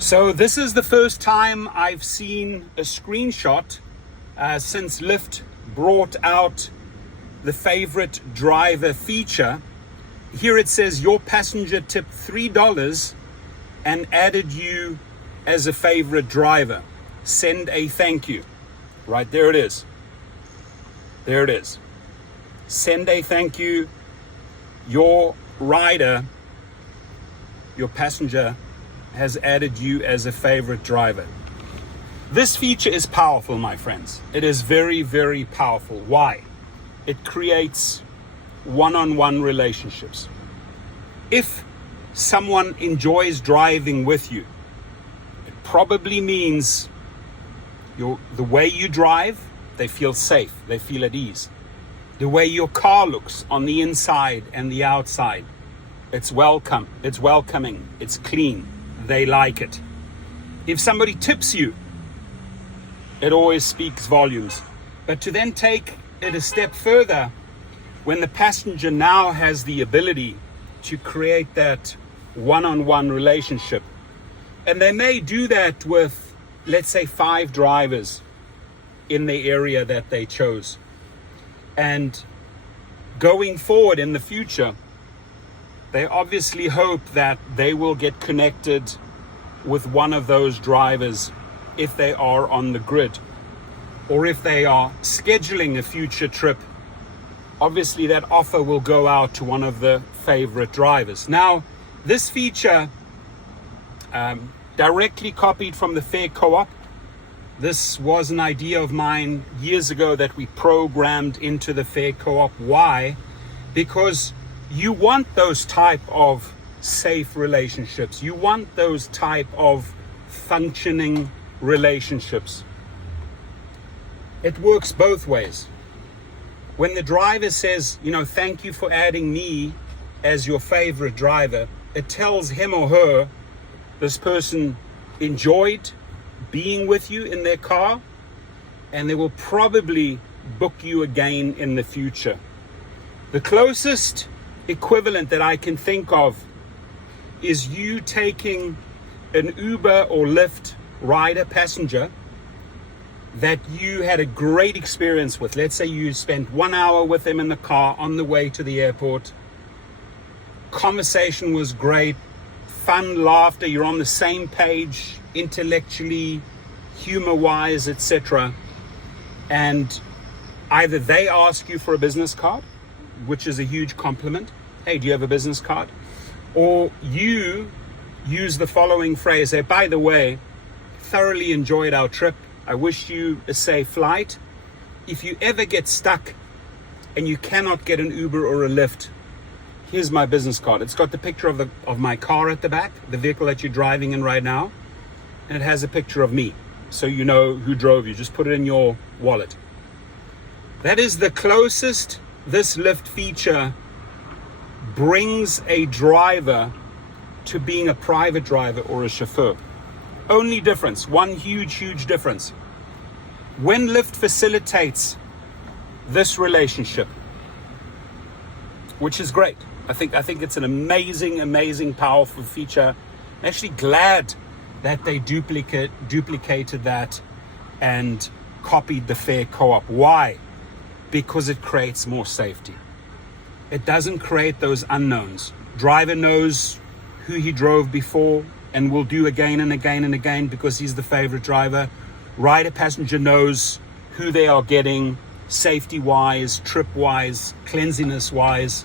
So this is the first time I've seen a screenshot since Lyft brought out the favorite driver feature. Here it says your passenger tipped $3 and added you as a favorite driver. Send a thank you. Right there it is. There it is. Send a thank you. Your rider, your passenger, has added you as a favorite driver. This feature is powerful, my friends. It is very, very powerful. Why? It creates one-on-one relationships. If someone enjoys driving with you, it probably means the way you drive, they feel safe, they feel at ease. The way your car looks on the inside and the outside, it's welcoming, it's clean, they like it. If somebody tips you, it always speaks volumes. But to then take it a step further, when the passenger now has the ability to create that one-on-one relationship, and they may do that with, let's say, 5 drivers in the area that they chose. And going forward in the future, they obviously hope that they will get connected with one of those drivers if they are on the grid, or if they are scheduling a future trip. Obviously that offer will go out to one of the favorite drivers. Now, this feature directly copied from the Fare Co-op. This was an idea of mine years ago that we programmed into the Fare Co-op. Why? Because you want those type of safe relationships. You want those type of functioning relationships. It works both ways. When the driver says, thank you for adding me as your favorite driver, it tells him or her, this person enjoyed being with you in their car, and they will probably book you again in the future. The closest equivalent that I can think of is you taking an Uber or Lyft rider passenger that you had a great experience with. Let's say you spent 1 hour with them in the car on the way to the airport. Conversation was great, fun, laughter, you're on the same page intellectually, humor-wise, etc. And either they ask you for a business card, which is a huge compliment. Hey, do you have a business card? Or you use the following phrase, hey, by the way, thoroughly enjoyed our trip. I wish you a safe flight. If you ever get stuck and you cannot get an Uber or a Lyft, here's my business card. It's got the picture of my car at the back, the vehicle that you're driving in right now, and it has a picture of me, so you know who drove you. Just put it in your wallet. That is the closest this Lyft feature brings a driver to being a private driver or a chauffeur. Only difference, one huge difference. When Lyft facilitates this relationship, which is great. I think it's an amazing, powerful feature. I'm actually glad that they duplicated that and copied the Fare Co-op. Why? Because it creates more safety. It doesn't create those unknowns. Driver knows who he drove before and will do again and again and again because he's the favorite driver. Rider passenger knows who they are getting safety-wise, trip-wise, cleanliness-wise,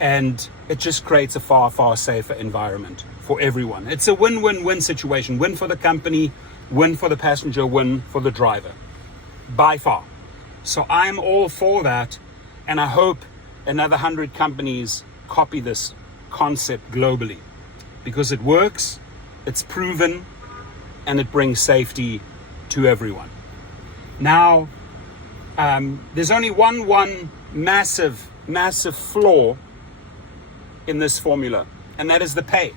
and it just creates a far safer environment for everyone. It's a win-win-win situation. Win for the company, win for the passenger, win for the driver, by far. So I'm all for that, and I hope another 100 companies copy this concept globally because it works, it's proven, and it brings safety to everyone. Now, there's only one massive flaw in this formula, and that is the pay.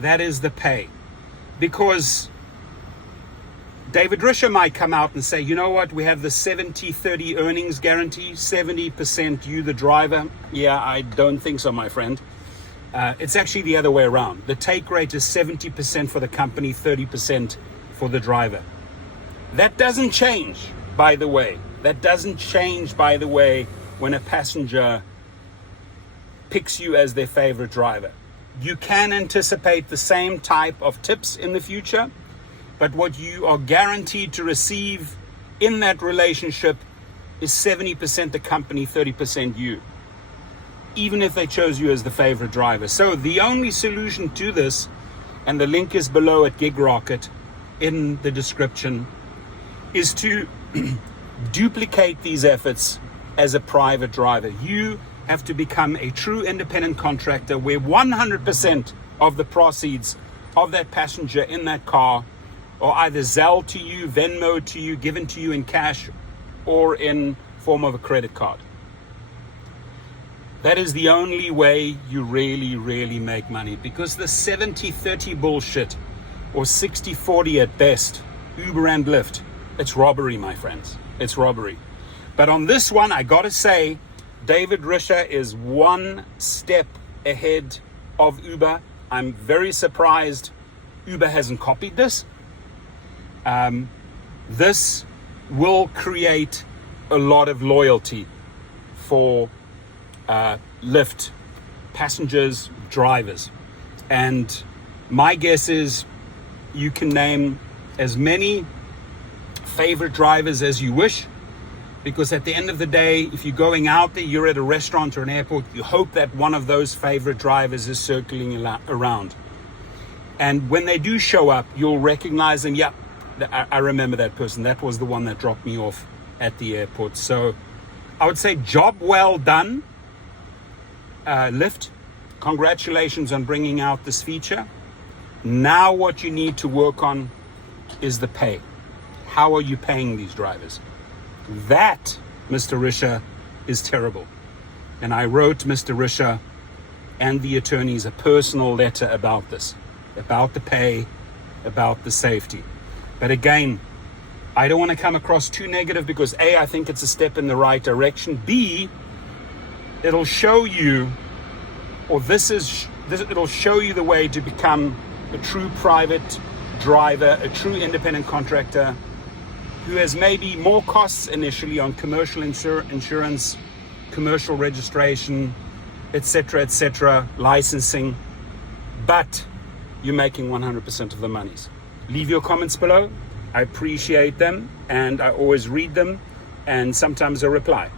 That is the pay. Because David Risher might come out and say, you know what, we have the 70-30 earnings guarantee, 70% you, the driver. Yeah, I don't think so, my friend. It's actually the other way around. The take rate is 70% for the company, 30% for the driver. That doesn't change, by the way. When a passenger picks you as their favorite driver. You can anticipate the same type of tips in the future, but what you are guaranteed to receive in that relationship is 70% the company, 30% you, even if they chose you as the favorite driver. So the only solution to this, and the link is below at Gig Rocket in the description, is to duplicate these efforts as a private driver. You have to become a true independent contractor where 100% of the proceeds of that passenger in that car are either Zelle to you, Venmo to you, given to you in cash, or in form of a credit card. That is the only way you really make money, because the 70-30 bullshit, or 60-40 at best, Uber and Lyft, it's robbery, my friends. It's robbery. But on this one, I gotta say, David Risher is one step ahead of Uber. I'm very surprised Uber hasn't copied this. This will create a lot of loyalty for Lyft passengers, drivers. And my guess is you can name as many favorite drivers as you wish, because at the end of the day, if you're going out there, you're at a restaurant or an airport, you hope that one of those favorite drivers is circling around. And when they do show up, you'll recognize them. Yeah, I remember that person. That was the one that dropped me off at the airport. So I would say job well done, Lyft. Congratulations on bringing out this feature. Now what you need to work on is the pay. How are you paying these drivers? That, Mr. Risher, is terrible. And I wrote Mr. Risher and the attorneys a personal letter about this, about the pay, about the safety. But again, I don't want to come across too negative, because A, I think it's a step in the right direction. B, it'll show you, it'll show you the way to become a true private driver, a true independent contractor, who has maybe more costs initially on commercial insurance, commercial registration, etc., licensing, but you're making 100% of the monies. Leave your comments below. I appreciate them, and I always read them, and sometimes I reply.